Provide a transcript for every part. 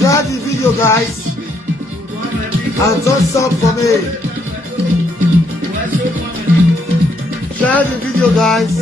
Share the video, guys, and thumbs up for me. Share the video, guys.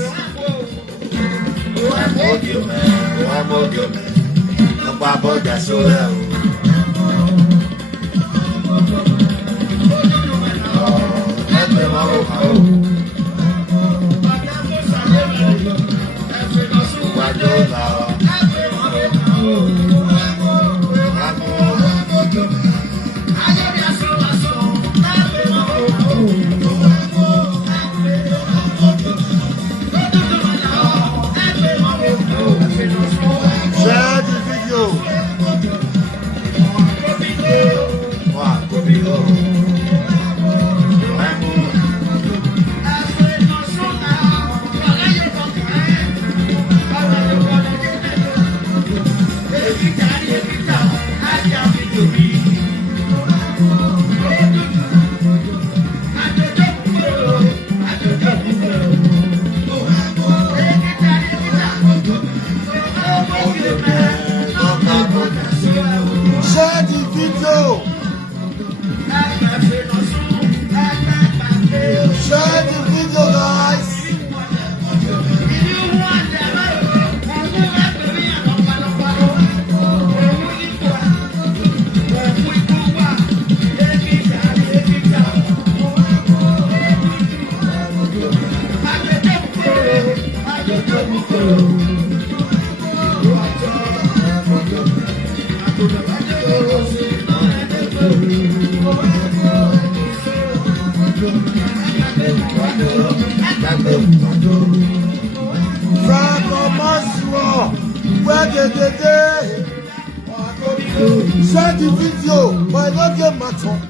Share the video, but I don't get my tongue.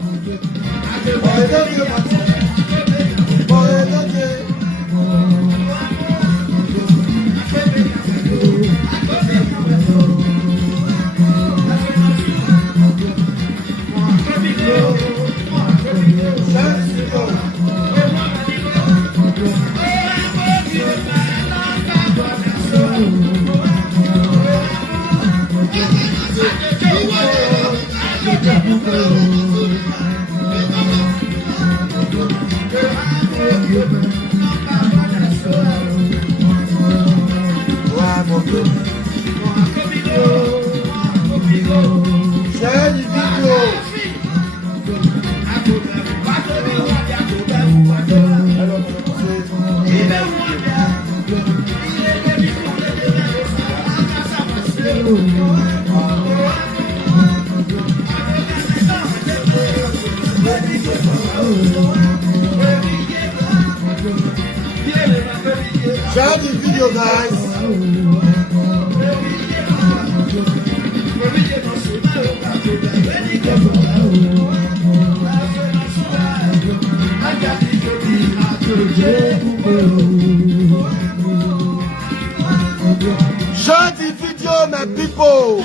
Share the video, guys. Share the video, my people.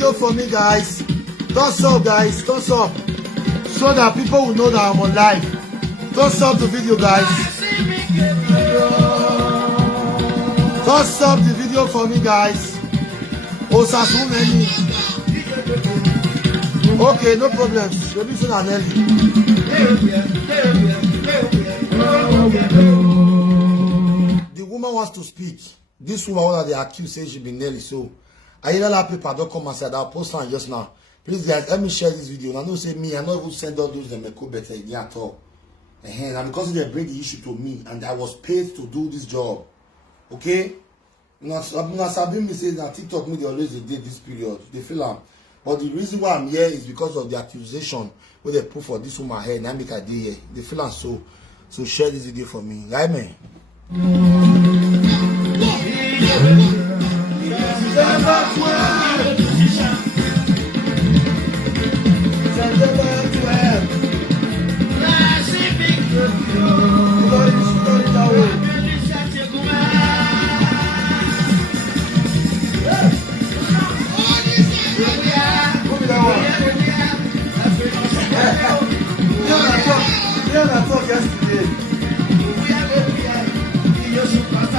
video for me, guys. Thumbs up, guys. Thumbs up. So that people will know that I'm on live. Thumbs up the video, guys. Thumbs up the video for me, guys. Osasumeni. Okay, no problem. Maybe soon and early. The woman wants to speak. This woman, one of the accused, says she be Nelly. So I either have paper, don't come and say that. I'll post on just now. Please, guys, let me share this video. I know say me, I know even send all those them make better idea at all. And because they bring the issue to me, and I was paid to do this job. Okay? Now, Sabine me says that TikTok me they always did this period. They feel am. But the reason why I'm here is because of the accusation where they put for this woman here and I make a day here. They feel am so share this video for me. Right, man?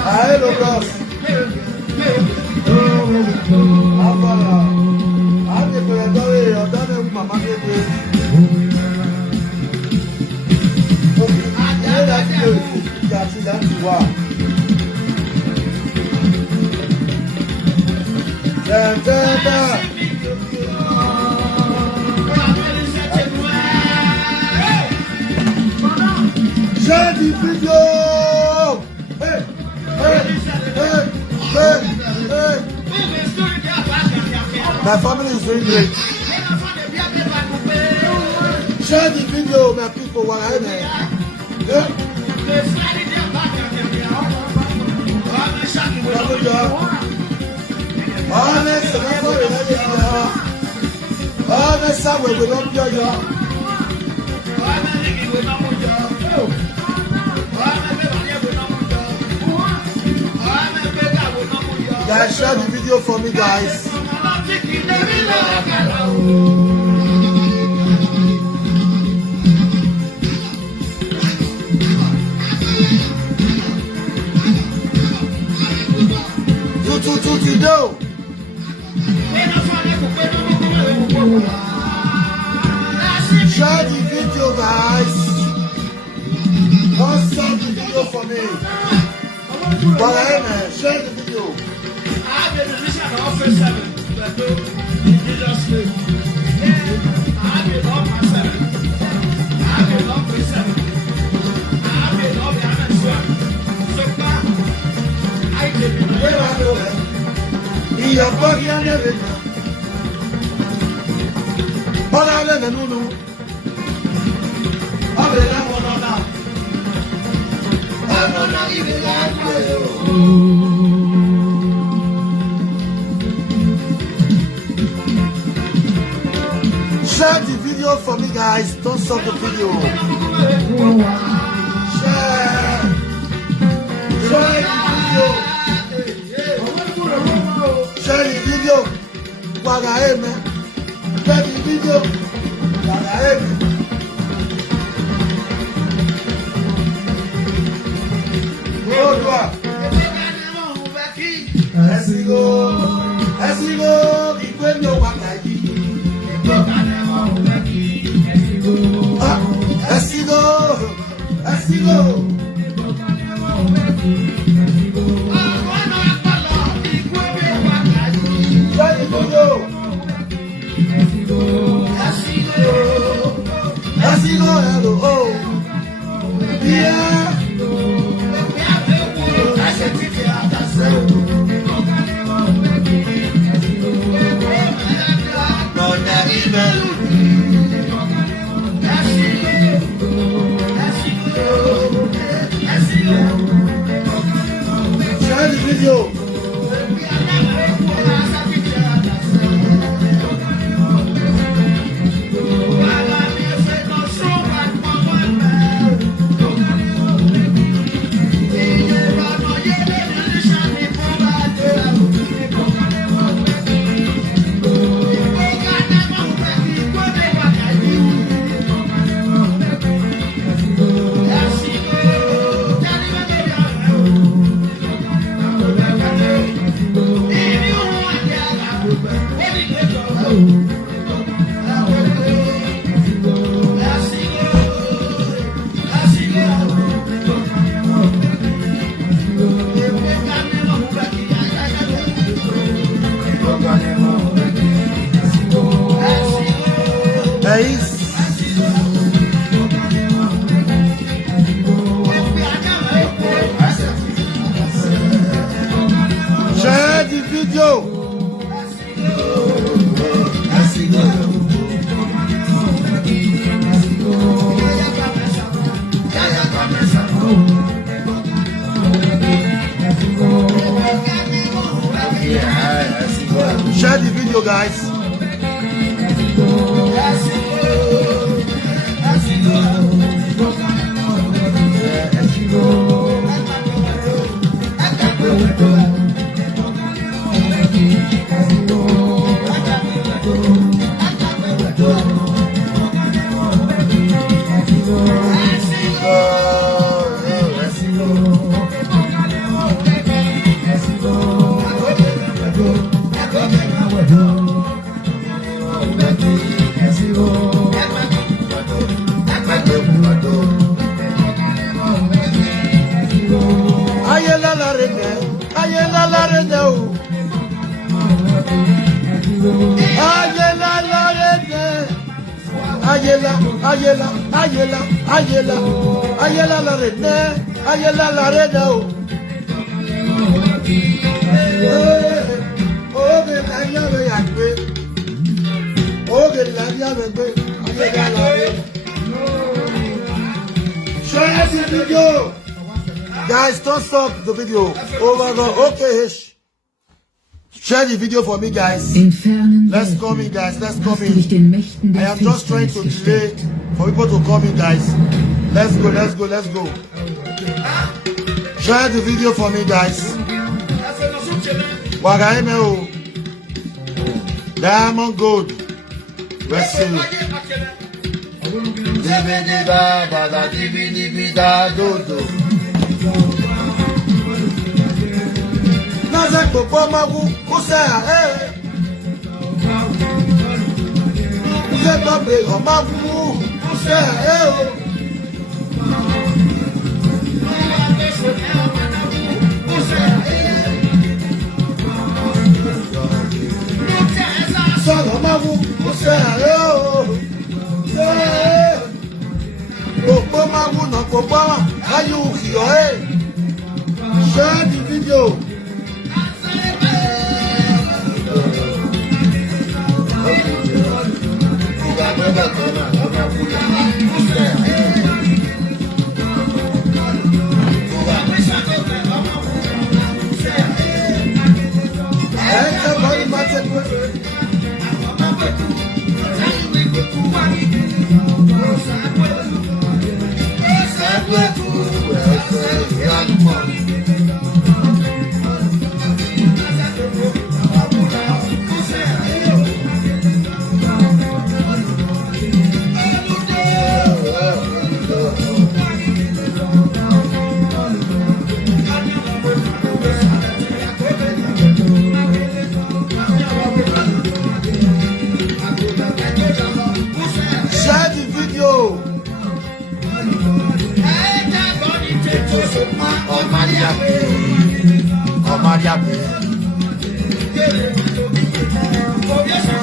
Hello, bros. Share the video. Hey. My family is doing great. Share the video, my people. Guys, share the video for me, guys. Share the video, guys. Don't stop the video for me. But share the video. I have a decision of office 7. In Jesus' name. I have a love myself. I have a love myself. I have a love behind myself. So far, I did it. In your body and everything. But I don't know. I don't know. I don't know even like Share the video for me, guys. Don't stop the video. Share the video. Share the video. Share the video. Guys, share the video. Share the video, guys. Ayela la rede o. Oge la yabe yakbe. Oge la yabe be. Ayela la rede. Share the video. Guys, don't stop the video. Oh my God. Okay, share the video for me, guys. Let's come in, guys. Let's come in. I am just trying to delay for people to come in, guys. Let's go, let's go, let's go. Share the video for me, guys. Wagaimeo. Diamond Gold. Let's see. Nazak Bomagu, Kusea, eh? Let up a Magu, Kusea, eh? Share the video.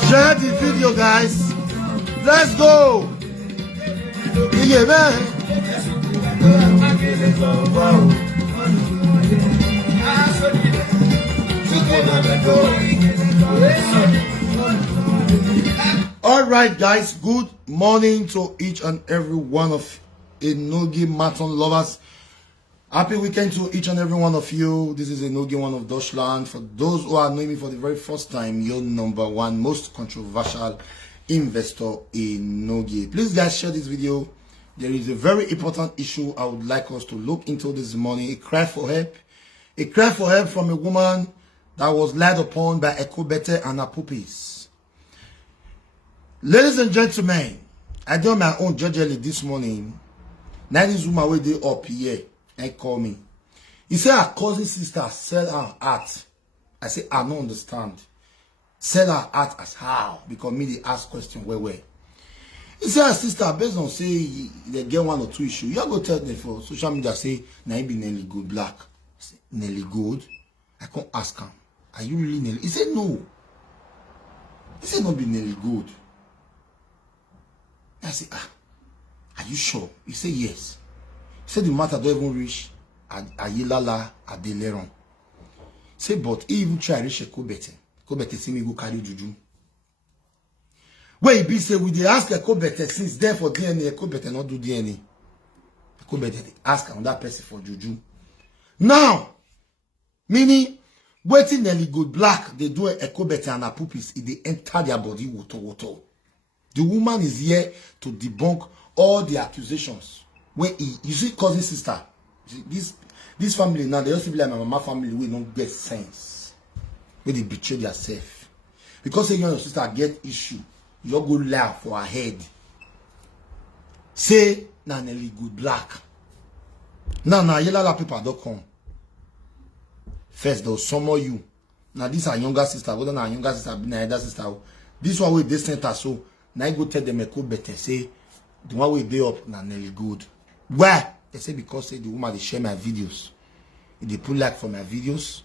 Share the video, guys. Let's go. Iye-eki. All right, guys. Good morning to each and every one of enogie marathon lovers. Happy weekend to each and every one of you. This is enogie one of Deutschland. For those who are knowing me for the very first time, your number one most controversial investor in enogie. Please, guys, share this video. There is a very important issue I would like us to look into this morning. A cry for help. A cry for help from a woman that was lied upon by Ekobete and her puppies. Ladies and gentlemen, I did my own judgely this morning. Now this woman where they up here and call me. He said her cousin sister sell her heart. I say I don't understand. Sell her heart as how? Because me they ask question where. He said her sister based on say they get one or two issues. You go tell them for social media say na he be Nelly Good Black. I say, Nelly Good? I can't ask him. Are you really Nelly? He said no. He said not be Nelly Good. I say, are you sure? He said, yes. He said, the matter don't even reach Ayilala Adeleron. He said, but he even try to reach Ekobete. Ekobete see me go carry juju. When he be say, we they ask Ekobete since there for DNA, Ekobete not do DNA. Ekobete ask another person for juju. Now, meaning, waiting nearly good black, they do Ekobete and a puppies, they enter their body water. The woman is here to debunk all the accusations. When you see cousin sister, this family now, they also be like my mama family, we don't get sense. When they betray themselves. Because you and your sister get issue, you all go lie for her head. Say, na nearly good black. Now, yelala.com. First, they'll summon you. Now, this is our younger sister. Whether our younger sister be our elder sister. This one way they sent us so. Now I go tell them Ekobete say the one way they up na nearly good. Why? They say because say the woman they share my videos. If they put like for my videos,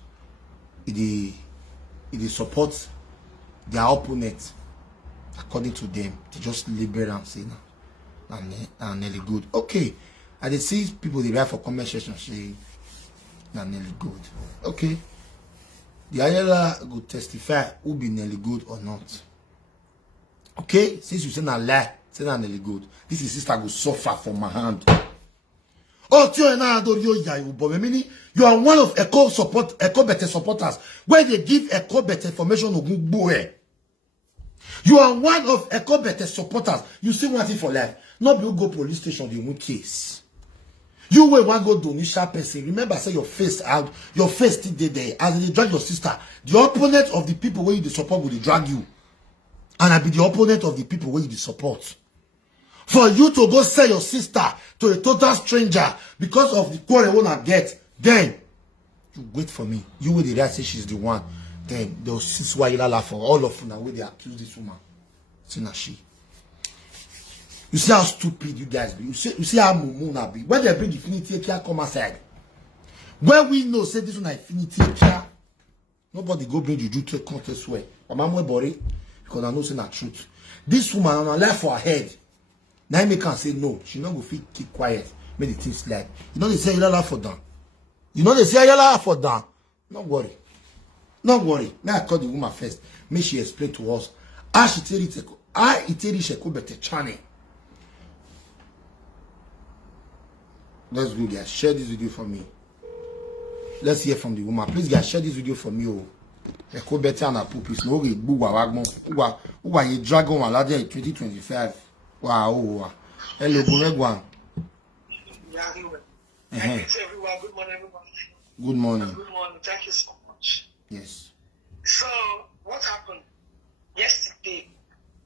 if they support their opponent according to them, they just liberate and say na nearly good. Okay. And they see people they write for comment section say na nearly good. Okay. The Ayala go testify who be nearly good or not. Okay, since you say na lie, say na nearly good. This is sister go suffer from my hand. Oh, meaning you are one of Ekobete supporters where they give Ekobete information on you are one of Ekobete supporters. You see one thing for life. Not be you go police station, the one case. You will want go donation person. Remember, say your face out, your face still there. As they drag your sister, the opponent of the people where you support will drag you. And I be the opponent of the people where you support. For you to go sell your sister to a total stranger because of the quarrel you wanna get, then you wait for me. You will the right say she's the one. Then they'll see why you laugh for all of you now where they accuse this woman. See na she. You see how stupid you guys be. You see how Mumuna be. When they bring Infinity Kia come aside. When we know say this one Infinity Kia, nobody go bring Juju to a contest way. But I'm body because I know say na truth. This woman on her left for her head. Now I make her say no. She not go fit keep quiet. Make the things slide. You know they say you laugh for down. You know they say you laugh for down. Don't worry. Don't worry. Now I call the woman first. Make she explain to us how she tell it. How it tell she could better channel. Let's go, guys. Share this video for me. Let's hear from the woman. Please, guys, share this video for me. Oh, Eko better and a puppies. No, we boo wagmo. Who are you dragon? Wahala in 2025. Wow. Hello, Gumegwan. Yeah, everyone. Good morning, everyone. Good morning. Good morning. Thank you so much. Yes. So, what happened yesterday?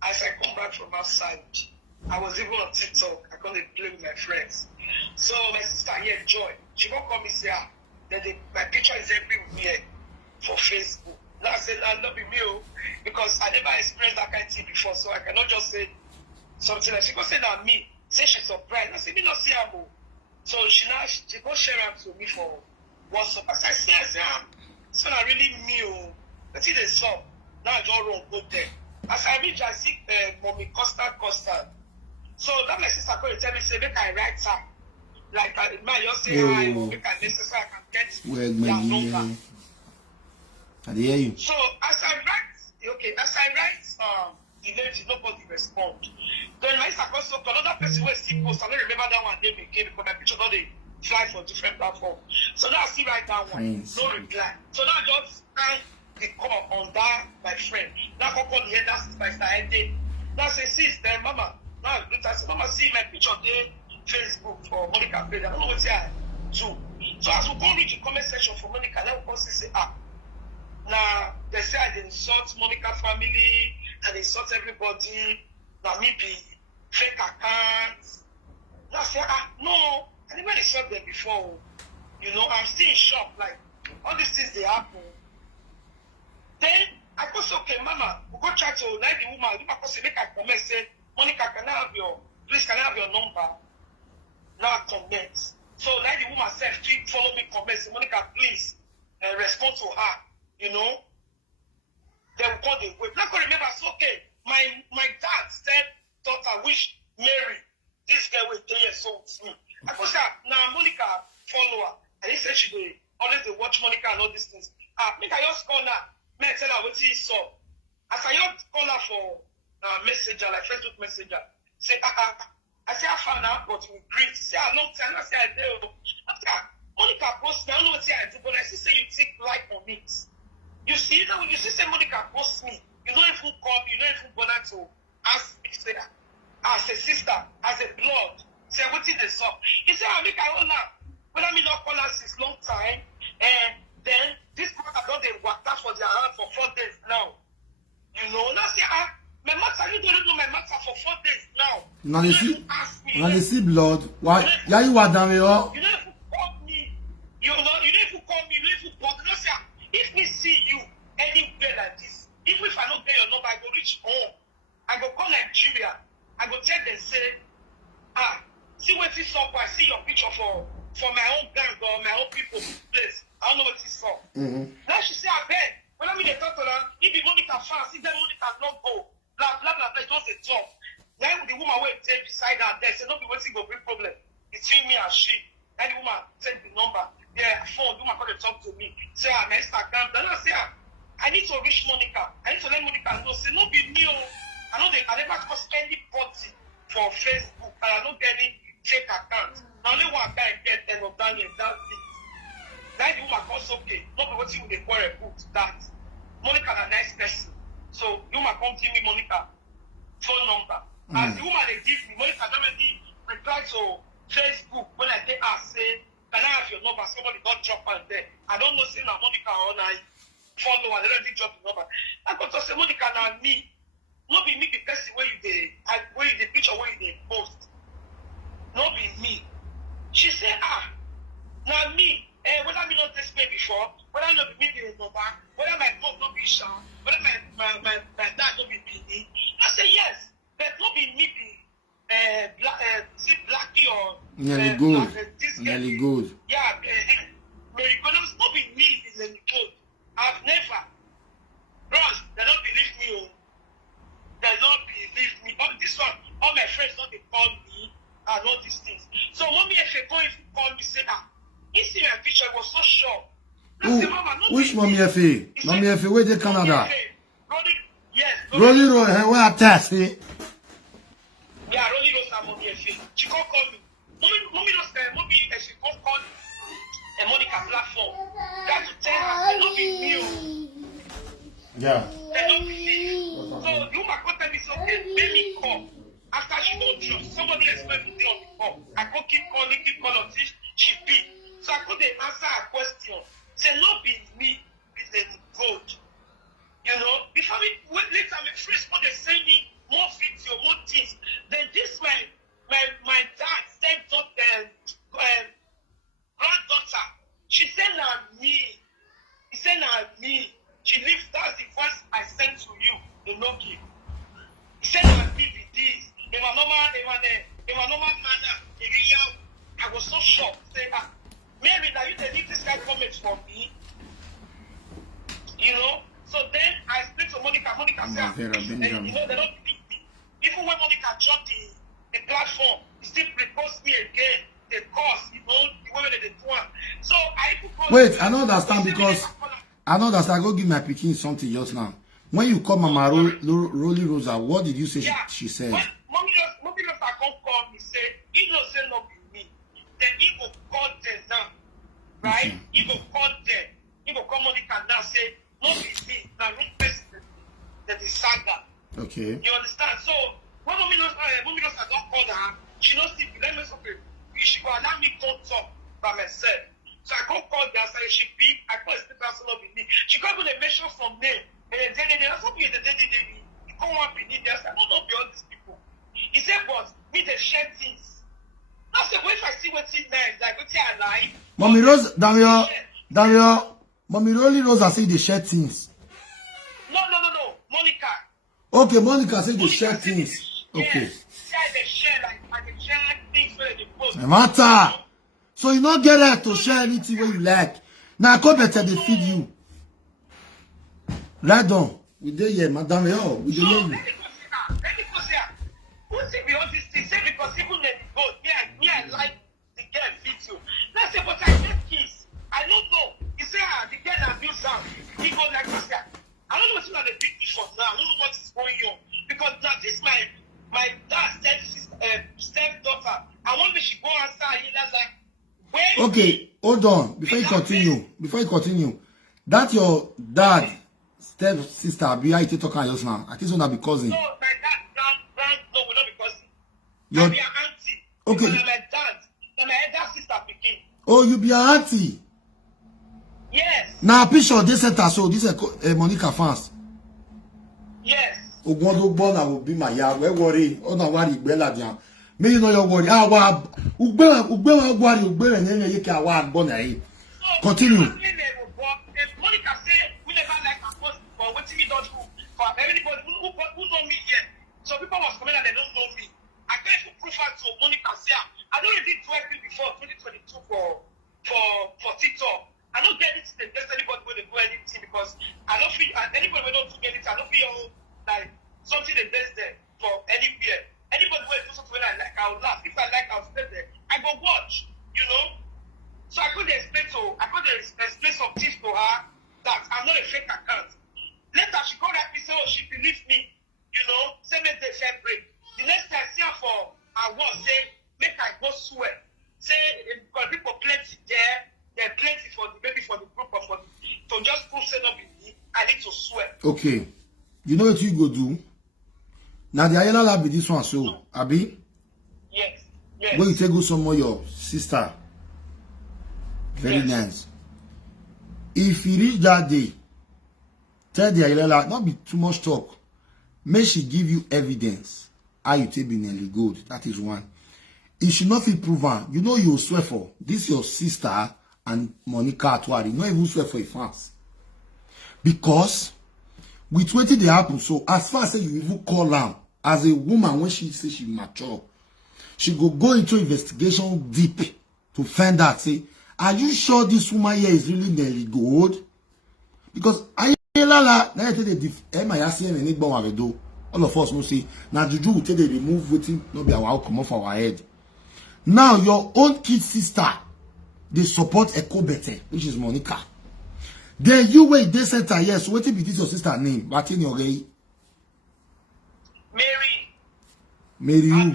As I come back from outside, I was even on TikTok. I couldn't play with my friends. So my sister here, Joy, she won't come and say, that my picture is everywhere for Facebook. Now I said, I'll not be me, because I never experienced that kind of thing before, so I cannot just say something like she go say that me, say she's surprised. I said, me not see her. So she go share it to me for WhatsApp. I said, it's not really me, but it is so. Now I don't run go there. As I reach, I see mommy Costa. So that my sister called and tell me, say, make I write her. Like, man, you say hi, make I necessary, I can get their number. I hear you. So, as I write, the lady, nobody respond. Then my sister also called another person who still post. I don't remember that one name again because my picture not they fly for different platforms. So now I see write that one, no reply. So now I just hang the call on that, my friend. Now I call the head, that's my sister ended. Now I say, sister, mama, now I say, mama, see my picture there. Facebook for Monica page. I don't know what I do. So as we go read the comment section for Monica, then we also say, now they say I insult Monica family and insult everybody. Now me be fake accounts. Now I say, no, I never insult them before. You know, I'm still in shock. Like all these things they happen. Then I go say, okay, mama, we go try to like the woman. The woman go say, make I comment say, Monica, can I have your number? Now I comment. So like the woman said, follow me, comment. Say, Monica, please respond to her. You know. Then we call the way. Now I remember, so okay, my dad's stepdaughter, which Mary, this girl with 3 years old with me. I go say, now Monica follower. And he said she dey always dey watch Monica and all these things. Make I just call her. May I tell her what he saw. As I just call her for messenger, like Facebook messenger. Say, I say I found out, but we greet. Say a long time. I say I do. After Monica post me, I don't know what I do, but I see say you take like on it. You see, you know, when you see say Monica post me, you don't even call me, you don't even bother to ask me, say, as a sister, as a blood, say what is the song? He said, I make I own her. When I mean not call her since long time, and then this man have done the water for their hand for 4 days now. You know, now say, my matter, you don't know my matter for 4 days now. Now you they see, ask me. now they see blood. Why? Yeah, you are down here. You don't even call me. You know, you don't even call me. You don't even call me. You know, say, if me see you anywhere like this, even if I don't get your number, I go reach home. I go call Nigeria. I go tell them, say, see what this up. I see your picture for my own gang or my own people place. I don't know what this up. Now she say, I beg. When I mean they talk to her, if the Monica fast, if the Monica not go, blah blah blah, it was a job. Then the woman went there beside her, there said, "No be waiting go bring problem between me and she." Then the woman sent the number. Yeah, phone. The woman come to talk to me. Say, my Instagram. Then I say, I need to reach Monica. I need to let Monica know. Say, no be me. I never cost anybody for Facebook, and I don't get any fake account. Now only one guy get of Daniel. That's it. Then the woman comes okay. Not be waiting with the quarrel book that Monica is a nice person. So the woman come give me Monica phone number. As the woman they give me, Monica already reply to Facebook when I take her say, can I have your number? Somebody got drop out there. I don't know say now Monica or I follow and they already drop the number. I got to say Monica now me. Not be me the person where you the picture where you the post. Not be me. She said, now me. Whether me not this way before, whether not be me the number, whether my mom not be sure, whether my dad not be me. I say yes, but not be me be Blackie or nearly good. Nearly good. Yeah, Mary Connors not be me is nearly good. I've never. Bros, they don't believe me. They don't believe me. But this one, all my friends don't they call me and all these things. So mommy if you go if you call me say you see my picture, I was so sure. Which mommy F.A.? Mommy F.A. where they Canada? Yes. Rolly Road, where I test it? Yeah, Rolly Road and mommy F.A. She can't call me. Mommy don't say, mommy she can't call a Monica platform. That's to tell her, they don't be me. Yeah. They don't believe. So the woman can't tell me something, let me come. After she don't trust, somebody expect me to on the call. I can't keep calling until she beat. So I couldn't answer her question. Say, not be me, it's the God. You know, before later my friends when they send me more video, more things. Then this my dad sent up granddaughter. She said me. He said me. She lives, that's the voice I sent to you, enogie. He said me with this. If a normal manner, I was so shocked. Say Mary, now you need this guy comment for me. You know? So then I speak to Monica. Monica said, you know, they don't believe me. Even when Monica dropped the platform, he still repost me again. The cost, you know, the way they do it. So I wait, I don't understand because I don't understand. I go give my picking something just now. When you call Mama Rolly Rosa, what did you say she said? When Mommy Rosa come call me, say, he don't say no be me. Then he go call them now. Right? He go call them. He go call Monica now say, no be me. Now wrong person that is saga. Okay. You understand? So when Mommy Rosa don't call her, she knows the let me something. She go allow me to talk by myself. So I go call the answer. She beat. I call the person not be me. She can't even mention from name. And then that's what you come up in it. I don't know beyond these people. He said, but me they share things. Now say, what if I see what's in there, like what's I like? Mommy Rose, Daniel, Mommy Rolly Rosa say they share things. No. Monica. Okay, Monica say they share things. Okay. Yes. Yeah, they share like they share things where they post. Matter. So you not get her to share anything where you like. Now I come better they feed you. Right on. We dey here, madam. We dey hear you. Let me go see her. Who's it beyond this thing? Say Okay, hold on. Before you continue, that your dad, step sister, be I talking just now. I think so now be cousin. No, my dad, no, will not be cousin. Your I be an auntie. okay. Because my dad, and my elder sister became. Oh, you be an auntie. Yes. Now picture this center, so this is Monica fans. Yes. Ogbondo born and will be my yard. Where worry? Oh no, worry, Bella Dian. Me you know your worry. Ah, wa ugbe worry ugbe nene yeke awa born ayi. Continue. Monica say we never like her post for what he don't do for everybody who know me here. So people was coming and they don't know me. I can't prove her to Monica say I don't really do anything before 2022 for TikTok. I don't get it against anybody when they do anything because I don't feel anybody when don't do anything. I don't feel like something against them for anywhere. Anybody when do something I like, I'll laugh. If I like, I'll stay there. I go watch, you know. So I couldn't explain some things to her that I'm not a fake account. Later she called me say, oh, she believes me, you know, say make the fair break. The next time I see her for I was say make I go swear. Say because people plenty there plenty for the maybe for the group or for the to just prove say not be me, I need to swear. Okay. You know what you go do? Now the Ayala be this one so Abi? Yes. Yes. When you take go some more your sister. Very nice. If you reach that day, tell the Ayala not be too much talk. May she give you evidence. How you take be nearly good. That is one. If she not feel proven, you know you swear for. This your sister and Monica Atwari. Not even swear for a fans. Because with what they happen, so as far as you even call her as a woman when she say she mature, she go into investigation deep to find out, say, are you sure this woman here is really nearly good? Because all of us will say, now juju will take they remove waiting, not be our come off our head. Now your own kid sister, they support Ekobete, which is Monica. Then you wait this center, yes, what be this your sister name? But in your gay Mary who?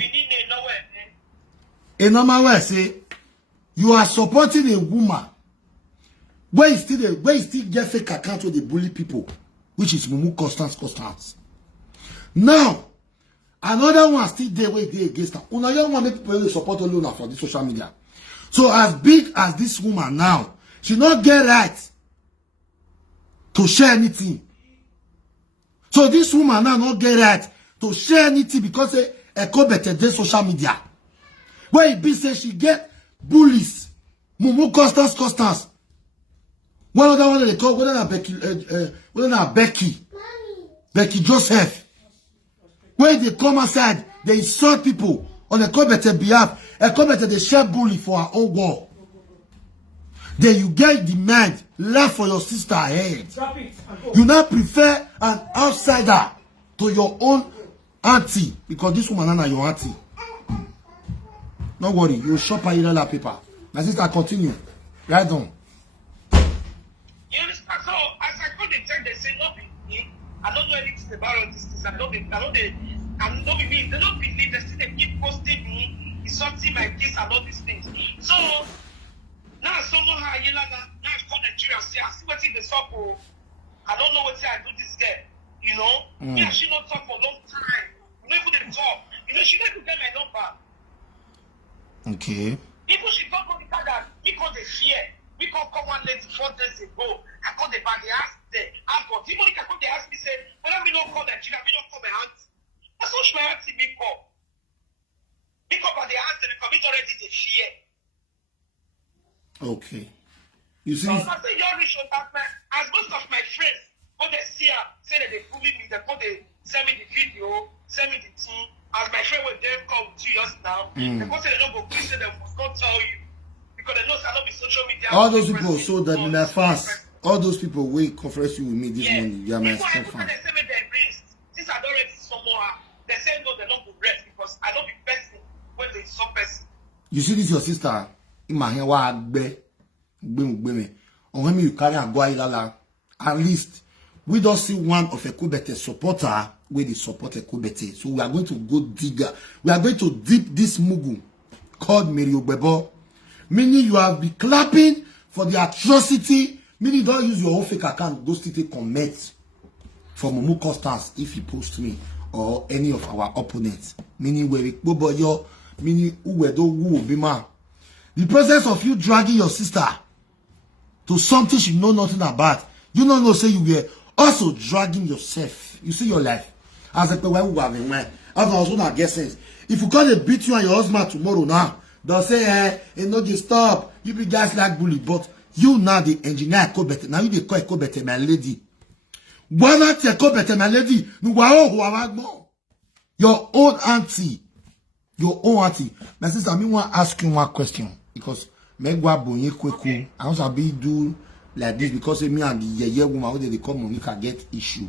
A normal way say you are supporting a woman where you still get fake account with the bully people, which is Mumu Constance. Now, another one still there where they against her. Una young one make people support Lolo for the social media. So as big as this woman now, she not get right to share anything. So this woman now not get right to share anything because a better than social media. Where it be say she get bullies. Mumu Constance. One other one they call Becky Joseph. Where they come outside, they insult people on a better behalf. A better they share bully for our own war. Then you get demand left for your sister ahead. You now prefer an outsider to your own auntie because this woman is your auntie. Don't worry, you shop a yellow paper. My sister, continue. Right on. You understand? So as I go to check, they say no be me. I don't know anything about all these things. I'm not be me. They don't believe. They still they keep posting me, insulting my kids and all these things. So now somehow now I've called Nigeria say I see what in the circle. I don't know what I do this girl. You know? Me and she not talk for a long time. We don't even talk. You know, she never get my number. Okay. People should talk on the card that because they fear. We can't come one lady 4 days ago. I called the bag, they asked the uncle. Monica come they ask me, say, when we don't call Nigeria, we don't call my auntie. That's what my auntie me call. Because by the answer, because it's already the fear. Okay. You see? So I say you're rich on that man. As most of my friends, when they see her, say that they bully me, they send me the video, send me the team. As my friend when they come 2 years now, they go say they don't go please, they must not tell you. Because they know it's not be social media. All those people so that in my fast, all those people will conference you with me this morning. You are my fan. fan. They say me they rest. Since I don't rest somewhere, they say no, they don't go rest because I don't be person when they some person. You see this your sister? In my hand, why be me? On when you carry and go ilala. At least we don't see one of a Kubete supporter where they support a Kubete. So we are going to go digger. We are going to dip this mugu called Mary Obebo. Meaning you have been clapping for the atrocity. Meaning don't use your own fake account. Go still take comment for Mumu Constance if you post me or any of our opponents. Meaning where we go your meaning the process of you dragging your sister to something she know nothing about. You don't know say you were also dragging yourself. You see your life. As a person as also not get sense. If you call beat you and your husband tomorrow now, they'll say, enogie stop. You be guys like bully, but you now the engineer call better. Now you the call better, my lady. Whether you call better, my lady, your own auntie. Your own auntie. My sister, I want to ask you one question because I also be do like this because me and the year woman they come Monica get issue.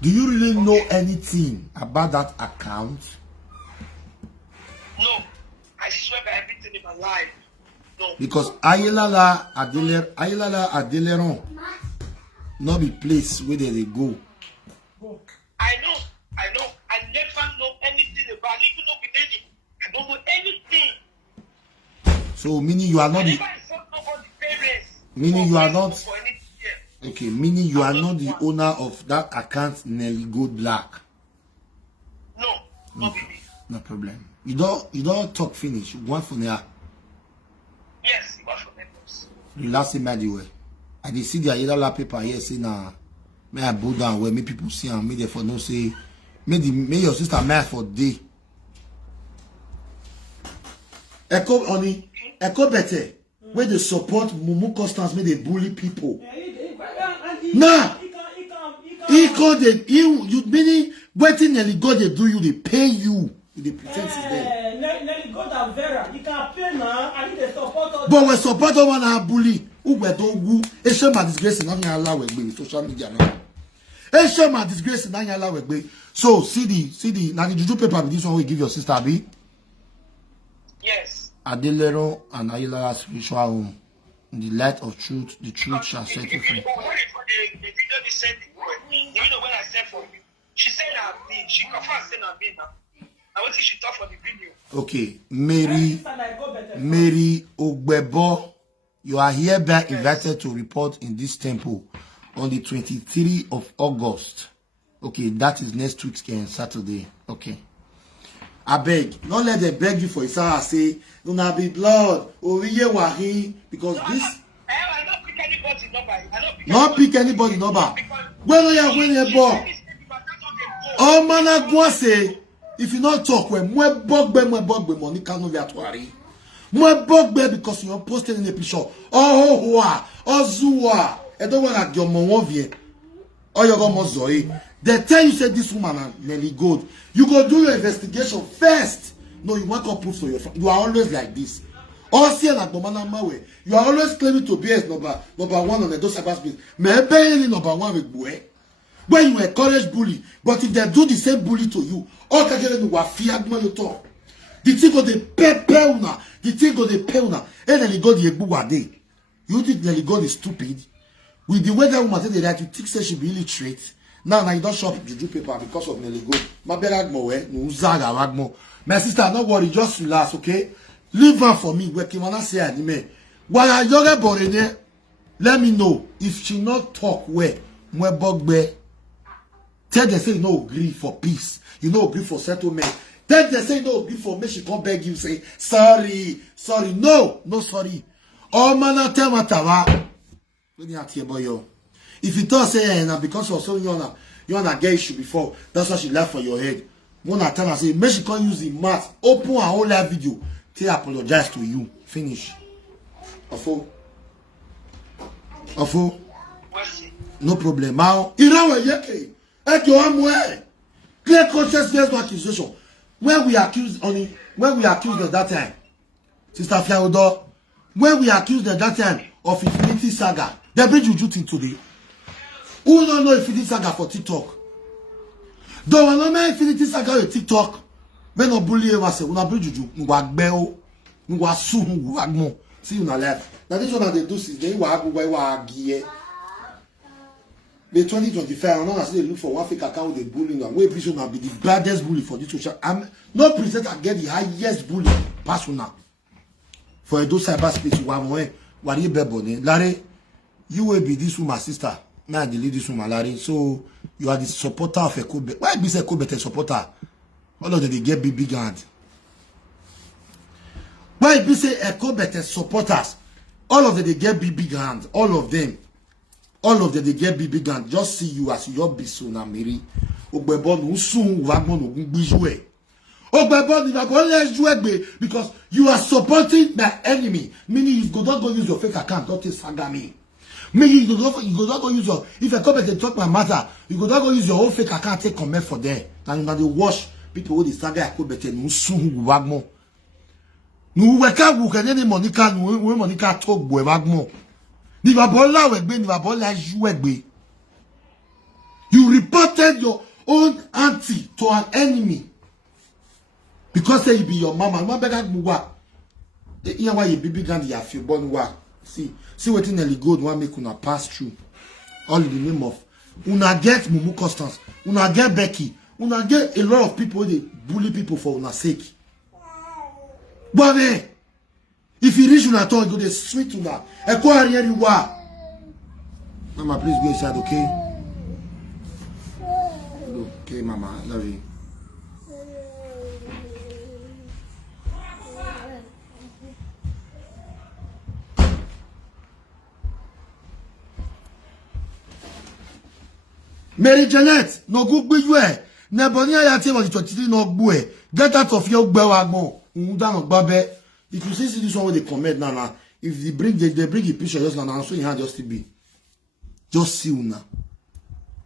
Do you really know anything about that account? No, I swear by everything in my life. No. Because Ayelala Adeleron not be place where they go. I know. I never know anything about it. Even know the lady. I don't know anything. So meaning you are not the meaning you are not okay, meaning you are not the owner of that account Nelly Gold Black. No, okay. No problem. You don't talk finish. One for now. Yes, one for them. The last thing I do, I did see the Ayelala paper here say now. May I bow down where me people see and me therefore no say may your sister mad for day. Echo honey, echo better. Where they support Mumu Constance, may they bully people. Nah, you meaning waiting Nelly God they do you, they pay you. They pretend it's them. Nelly God and Vera, you can pay now, and they support us. But we support one and bully. Who we don't who? A shame my disgrace in Allah with social media now. A shame my disgrace in Allah with. So see the now the juju paper with this one we give your sister B. Yes. Adelero and Ayelala spiritual home. In the light of truth, the truth shall set you free. The video they sent you know when I sent for you, she said I've been. She confirmed saying I've been now. I want to see she talk for the video. Okay, Mary Ogbebo, you are hereby invited to report in this temple on the 23rd of August. Okay, that is next week's Saturday. Okay. I beg, don't let them beg you for it. Say, don't be blood, iye-eki, because this. I don't pick anybody's number. Not pick anybody's number. When you born. Oh man, I say, if you not talk, when more bugbe money cannot be atwari. More bugbe because you are posted in a picture. Oh, Zua. I don't want to get your mom. Or you go Mozoe. They tell you say this woman and Nelly Gold. You go do your investigation first. No, you want to prove for your friend. You are always like this. You are always claiming to be as number one on the those cyberspace. Maybe number one with boy. When you encourage bully, but if they do the same bully to you, all the thing go the pay una. The thing go the pay una. And Nelly Gold you think Nelly Gold is stupid? With the way that woman said that you think say she be illiterate. Now you don't shop juju paper because of Nelly Gold. My sister, don't worry, just relax, okay? Leave her for me. Let me know if she not talk where tell them say you no agree for peace, you no agree for settlement. Tell them say you no agree for me. She come beg you say sorry. No sorry. Oh man, tell me tawa. If you thought say na because of so you wanna get issue before, that's why she left for your head. One at time I say, make she can't use the math. Open her whole live video. Till apologize to you. Finish. Afo. No problem. Now, iye-eki. Clear conscience based accusation. When we accused at that time, Sister Fiaudo, when we accused at that time of Infinity Saga, they bring juju thing today. Who don't know Infinity Saga for TikTok? Though when I know Infinity Saga on TikTok, when I bully ever say, when I bring juju, see you na left. Now this one that they do is they the 2025, I'm not say they look for one fake account with a bully now. Where this one be the baddest bully for this social. I'm not present I get the highest bully pass now. for those cyberspace what you be Larry, you will be this woman's sister. Now the lead this woman, Larry. So you are the supporter of a Kobe. Why be a Kobe supporter? All of them they get big hand. Why be say a Kobe supporters? All of them they get big hand. All of them they get big hand. Just see you as your biso na miri. Ogbebon usun wagmon ogun bijue. Because you are supporting the enemy. Meaning you go not go use your fake account, don't take saga me. Meaning you go not go use your, if a comment they talk my matter, you go not go use your own fake account, take comment for there. And you they wash people who the saga could better no soon wagmo. No weka wukene Monica no Monica talk boy wagmo. Nivabola wegbe nivabola juegbe. You reported your own auntie to an enemy. Because say you be your mama, no beg what. Here why you baby grand you feel born wa. See what in the good one make una pass through. All in the name of una get Mumu Constance, una get Becky, una get a lot of people they bully people for una sake. But if you reach una tongue, go the sweet una. Mama, please go inside, okay? Okay, Mama, I love you. Mary Janet, no good be you. Nebonia yati was 23 no bue. Get out of your bewagmo. Undan babe. If you see this one with the comment now, if they bring a picture just now, so you have just to be. Just see una.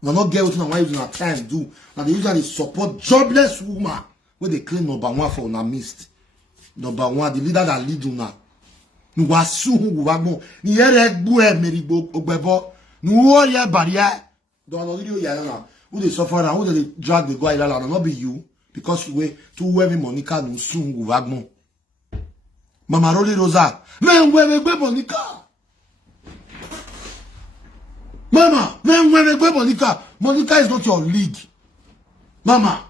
No not get what why using our time do. Now they usually support jobless woman when they claim number one for una missed. Number one, the leader that lead una. Nu wasu hu wagmo. Ni ere bue Mary Ogbebo. Nu warrior barrier. Don't know you now. Who they suffer and who they drag the guy and not be you because you wait to where Monica no soon wagmo. Mama Rolly Rosa. Men where Monica. Mama, men where Monica. Monica is not your league. Mama,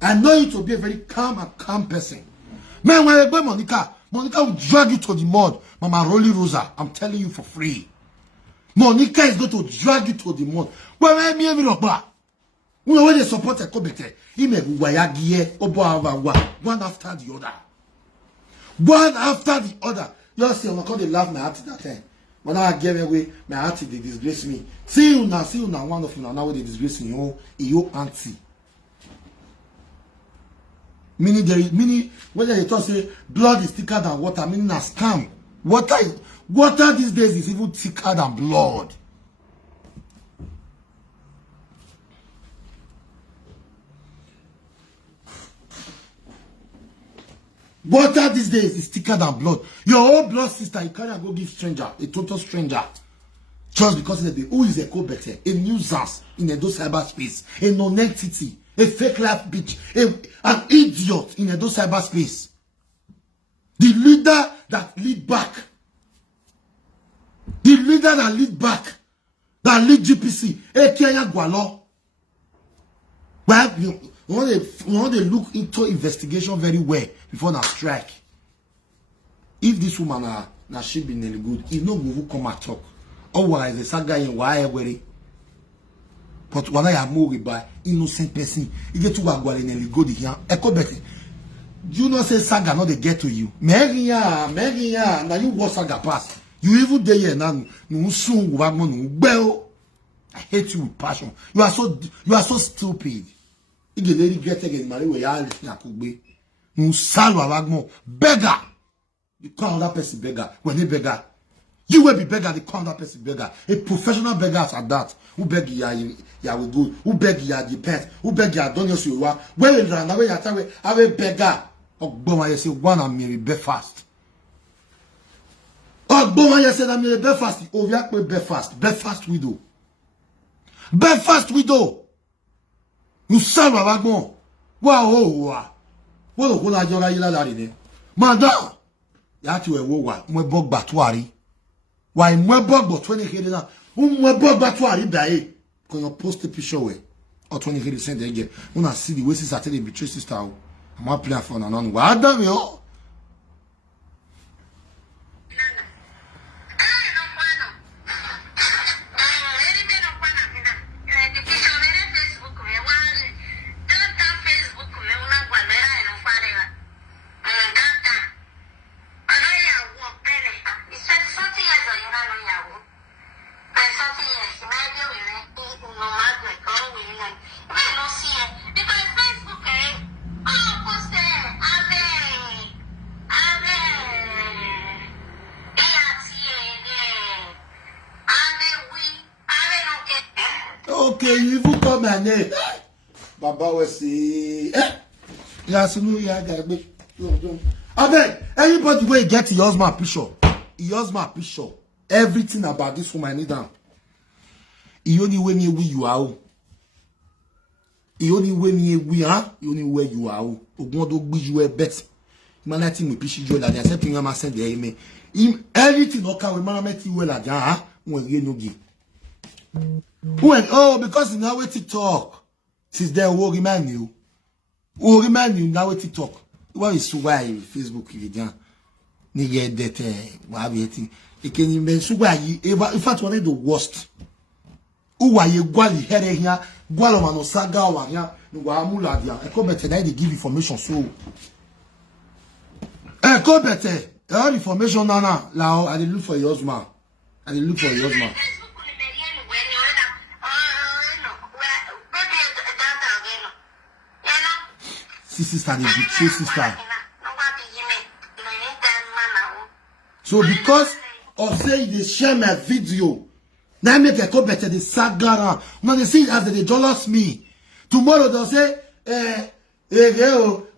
I know you to be a very calm person. Men where Monica. Monica will drag you to the mud. Mama Rolly Rosa, I'm telling you for free. Monica is going to drag you to the mud. When they support a Kobete, one after the other. One after the other. You see, I'm not going to laugh my heart that time. When I gave away, my heart, they disgrace me. See you now, one of you now, they disgrace me. Your auntie. Meaning, when they talk, say, blood is thicker than water, meaning a scam. Water these days is even thicker than blood. Water these days is thicker than blood. Your own blood sister, you can't go give stranger, a total stranger. Just because who is a co-better, a nuisance in a cyberspace, a non-entity, a fake life bitch, an idiot in a cyberspace. The leader that lead back. The leader that lead back. That lead GPC. Kenya Gwalo. Well, you want to look into investigation very well before that strike. If this woman she be nearly good, he no go come and talk. Otherwise, the saga in why worry. But when I am more by innocent person, you get to go nearly good here. Echo better. You know say saga not they get to you. Megia, now you watch saga pass. You even there here now. No soon I hate you with passion. You are so stupid. You get lady get again marry where you are listening. No salwa wagmo beggar. You call that person beggar. When they beggar, you will be beggar. They call that person beggar. A professional beggar at that. Who beg you will go. Who beg you the pet. Who beg you don't you see what? Where you run away? I will beggar. Ogboma you say one and Mary Belfast. Ogboma you say that Mary Belfast. Oviakwe Belfast. Belfast widow. Belfast widow. You salwa wagmo. Wow. What the whole ajora yila larine. Madam. Yati we wowa. Mwebog batwari. Why mwebog but 20 hedi na. Mwebog batwari bae. Because you post a picture way. Or 20 hedi send again. When I see the way sister tell the betray sister. I'm not playing for an on. Why damn you? you even call my name. Baba will say, yes, no, yeah, I beg, anybody will get your husband picture. Your husband picture. Everything about this woman need down. He only when you are. He only when you are. He only where you are. Ogun do gbe you bet. Man let him pishi jo la. They say pinga ma send the email. Him everything okay we man met you well la dia. When you enogie. When because now we TikTok. Since there will remind you. Will remind you now we TikTok. What is why Facebook video? Ni get that what be it. It can even so why in fact one of the worst. Who are you gwali here here? Gwalo mano saga wa here. Ngwa amula dia. E come better they give information so. E come better. All information now. Now I dey look for your husband. I dey look for your husband. Sister, they betray sister. So because of say they share my video, now make a call better the saga. Now they see it as they jealous me. Tomorrow they'll say,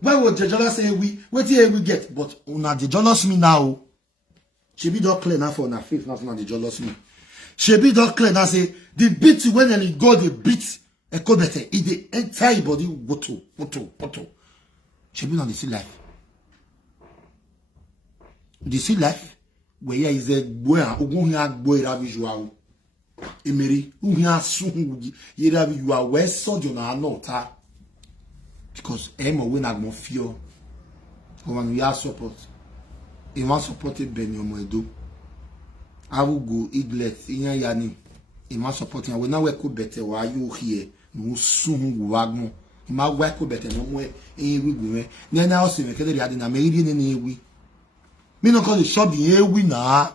why would they jealous say we? What do we get? But una they jealous me now. She be don't clear now for na faith, not they jealous me. She be don't clear now say the beat when they go the beat a call better. It the entire body woto. She be on the sea life. The sea life where is a boy who had boy visual. Emery, who has soon you are west sojourn are not because Emma when I more fear when we are support. If I supported Benny Moedo, I will go eaglet in yani. If I supporting, I will now work better while you here. No soon wagmo. My work better no more. We go. Then I also make it in a million in a week. Me no call the shop the air winner.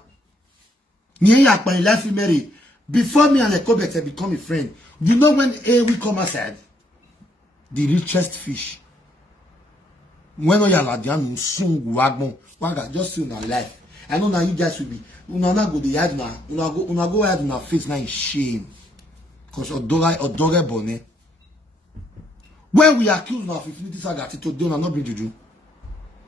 Near yak my life Mary. Before me and the Kobete become a friend. You know when we come aside? The richest fish. When you are ladian soon wagbon. Waga just in our life. I know now you guys will be. Una go the yard now. Una go yard na face now in shame. Because odore bonnet. When we accuse now of infinity saga to do not bring juju.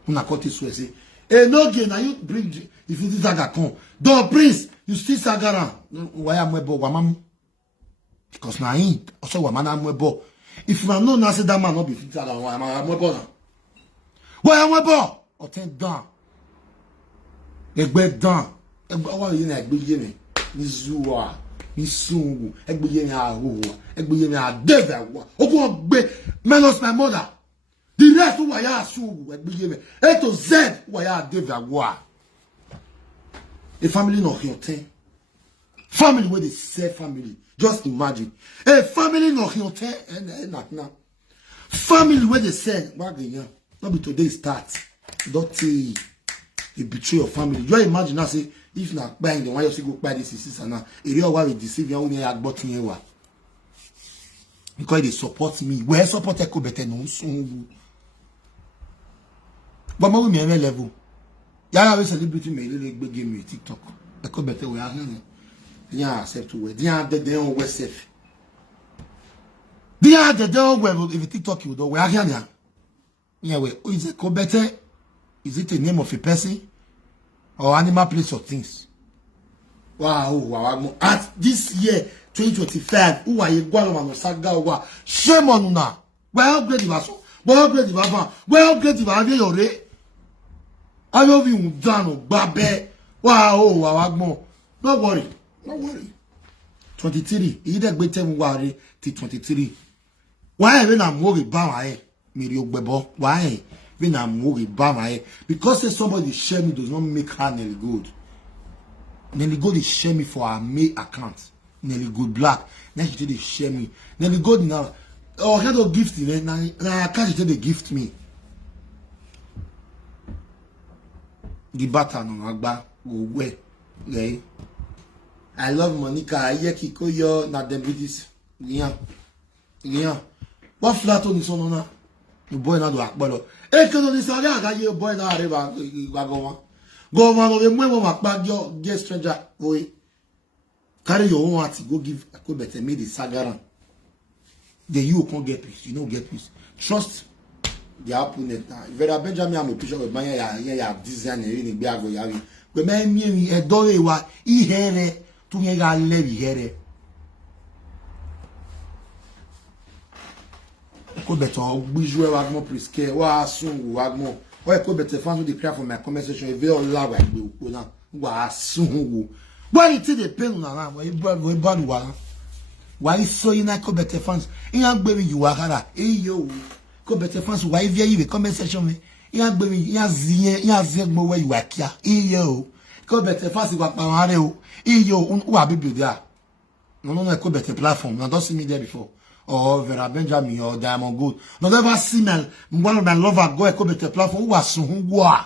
Una cut this way say. Enogie now you bring infinity saga come. Don't prince, you still sagara. Why am I bo wamam? Because now he also waman am bo. If you know now say that man not be infinity saga, why am I bo now? Why am I bo? Or ten down. Egbe down. Egbe you na egbe ye me. Ni zuwa. Ni sungu. Egbe ye me a ho. Egbe ye me a devil. Ogo gbe menos my mother. The rest who are sungu egbe ye me. A to Z who are devil. A family no hioten. Family where they say family. Just imagine. A family no hioten and not now. Family where they say what the not be today start. Don't say you betray your family. You imagine now say if not buying the one you say go buy this sister now. A real why we deceive you only had bought in you. Because they support me. Where support echo better no soon. But my women level. Yeah, I celebrity me like game me TikTok. Echo better we are here. Yeah, accept to where. Yeah, they on West safe. They are the dog where if TikTok you do we are here. Yeah, wait. Is it better? Is it the name of a person or animal, place, or things? Wow. At this year, 2025, who are you going on saga? Shame on now. Well, upgrade the vaso. Well, upgrade the baba. Well, upgrade the baba. Your rate. I love you, Dano, Babe. Wow. Don't worry. 23. You don't be telling worry till 23. Why when I'm worried about my why? When I'm worried about my because somebody share me does not make her Nelly good. Nelly good is share me for her May account. Nelly good black. Now she did share me. Nelly good now. Oh, I don't gift me. Now I can't tell they gift me. The batter no agba go where. Okay. I love Monica. Iye-eki koyo na dem this. Yeah. What flat on this one now? The boy na do akpolo. E kono ni sari agaye boy na areba go on the mwe mo makpa get stranger boy. Carry your own heart go give I could better me the sagaran. then you can't get peace. You don't get peace. Trust the opponent. Vera Benjamin, I'm a picture of my design in the Biago Yari. But my me a dollar wa here to me a levy here. Ko better bijou wagmo priske wa sun wagmo. Why ko better fans with the cry from my conversation e very loud like we na wa sun wo. Why it dey pain na we bad wa. Why so you na ko better fans in agbe you Wahala yo ko better fans why via you comment section me in agbe ya zie gbo where you akia yo ko better fans wa pa wan re o yo wa bibi there. No ko better platform. I don't see me there before. Or Vera Benjamin or Diamond Gold. Don't ever see me. One of my lover go a better platform. Who was Zwa?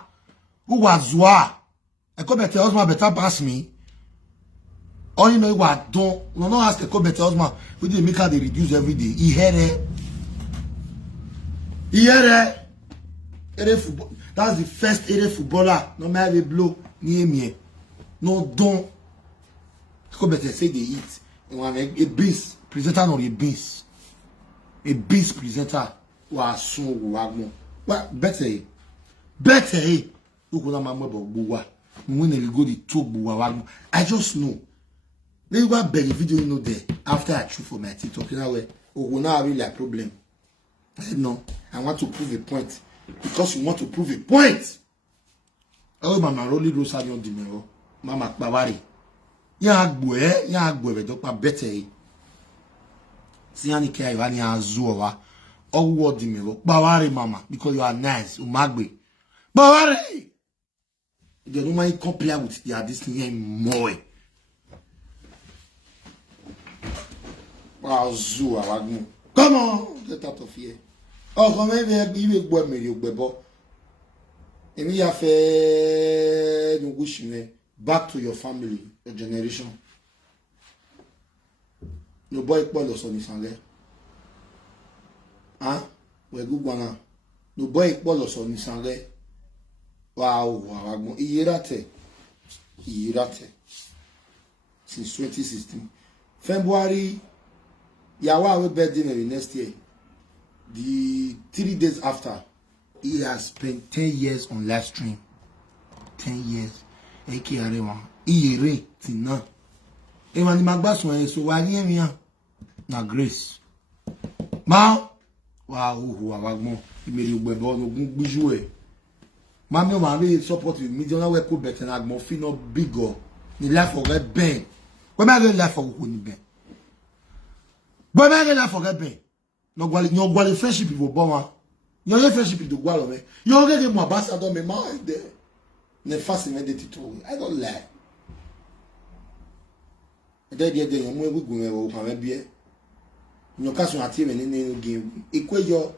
A better husband better pass me. Only know what don't. No ask a better husband. We didn't make her they reduce every day. He had it. That's the first area footballer. No matter the blow near me. No don't. A better say they eat. A beast presenter or a beast. A beast presenter was so wagmo. Well, better. Look what I'm about buwa. When they go the talk buwa wagmo. I just know. Then you go beg the video you know there after I chew for my TikTok. You know where now really a problem. No, I want to prove a point. Because you want to prove a point. Oh mama rolly rose on the mirror. Mama Bawari. Ya agbo be dokpa better. See any care you any azuwa or what the mirror. Bawari mama because you are nice. Umagbe. Bawari. They don't mind compare with this thing here more. Azuwa wagmo. Come on, get out of here. Oh, come here, you boy me you bebo. Emi ya fe no wish me back to your family, your generation. No boy polo so ni sanle. Ah, we good one. No boy polo so ni sanle. Wow, wagmo. Iyerate. Since 2016. February Yawa will birthday maybe next year. The 3 days after, he has spent 10 years on live stream. 10 years. Eke arewa. Iyere tina. Ewa ni magbasun so wa ni emiyan. Na grace. Ma wa ohu awagmo. Imeri ugbebo ogun gbiju e. Ma mi o ma re support with me jona we ko better na agmo fi no bigger. Ni life for get ben. We ma get life for ko ni ben. But I never forget me. No gwali friendship with Obama. Your friendship with the gwalo me. You get my ambassador me mind there. Ne fast meditative. I don't lie. That day you mo we go me o kan be. No kaso ati me ne game. Ekweyo.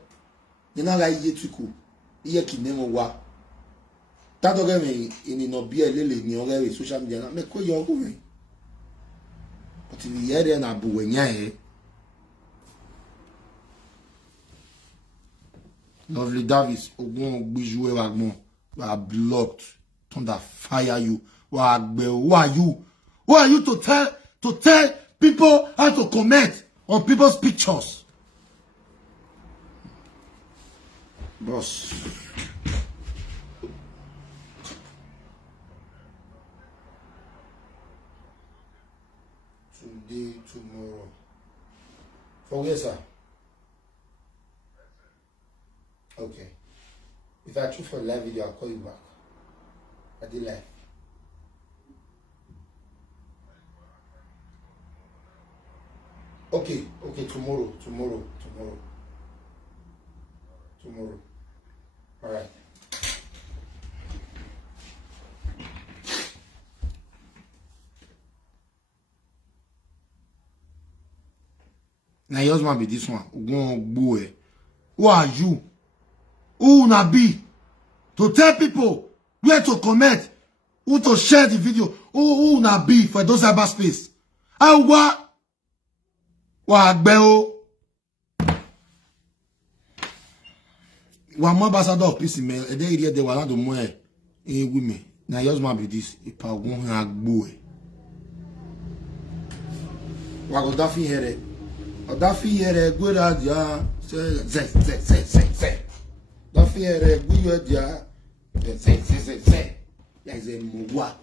Ni na like yetuku. Iye-eki nemo wa. Tato ge me ini no bia lele ni o ge social media na me kweyo go me. But in the area na buwenya e. Lovely Davis, Ogun Bijou Wagmo, we are blocked. Thunder fire you. Who are you? Who are you to tell people how to comment on people's pictures? Boss. Today, tomorrow. Forget, sir. Okay. If I choose for a live video, I'll call you back. I did live. Okay, tomorrow. Alright. Now yours might be this one. Boy. Who are you? Who na be to tell people where to comment, who to share the video, who na be for those cyberspace? And what gbeo? One more ambassador of peace email, and they they were not the more in women. Now yours might be this. If I want to boy, what got that here? Odafiere gwera dia se. Odafiere gwera dia se. Yaze mugwa.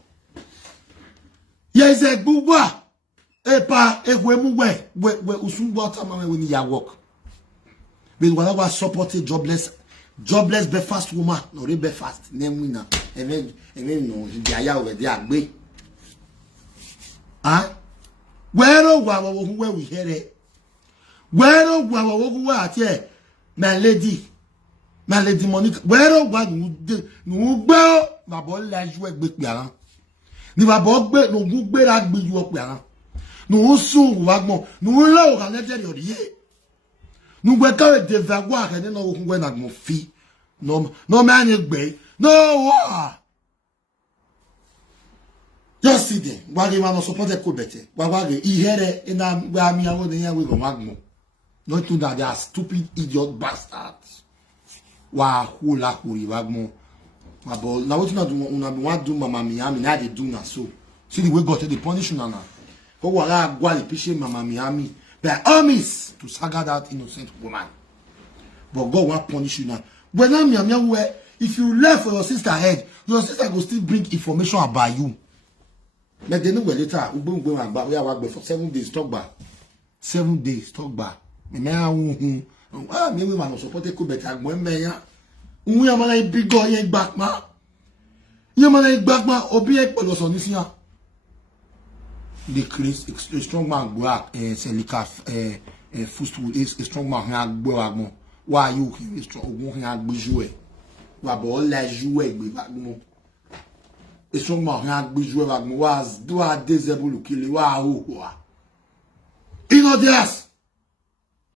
Yaze bugwa. Epa ehwe mugwe we usungwa tama we ni ya work. But when I was supporting jobless breakfast woman, no re breakfast name winner. And then no dia over there agbe. Ah? Where we hear it? Where we at here? My lady Monica. Where no gbe ma bo laju egbe pe aran. Ni ba bo gbe no gbe ra gbe ju ope aran. No sun wa gbon. No la o kan leje ori ye. No gbe ka de vagwa kan no okun gbe na gbon fi. No man egbe. No. Just see them. Wage man no support ko better. Wage ihere ina gba mi awo de yan we go magmo. Not to that they are stupid idiot bastards. Wahala huri wagmo. But now what you want do mama Miami now they do na so. See the way God the punish na na. Go wala gwa le piche mama Miami. By all means to saga that innocent woman. But God want punish you now. When I'm Miami where if you left for your sister head, your sister will still bring information about you. But they know where later we work for 7 days talk back. 7 days talk back. Me me we man support ko better agbo me ya. Unwu ya mana big go yen back ma. You mana back ma obi e pelo so ni sian. The Chris a strong man go selika food is a strong man agbo agbo. Why you is strong ogun agbo jouer. Wa bo la jouer gbe agbo. A strong man agbo jouer agbo was do a disable kill wa ho. You know this.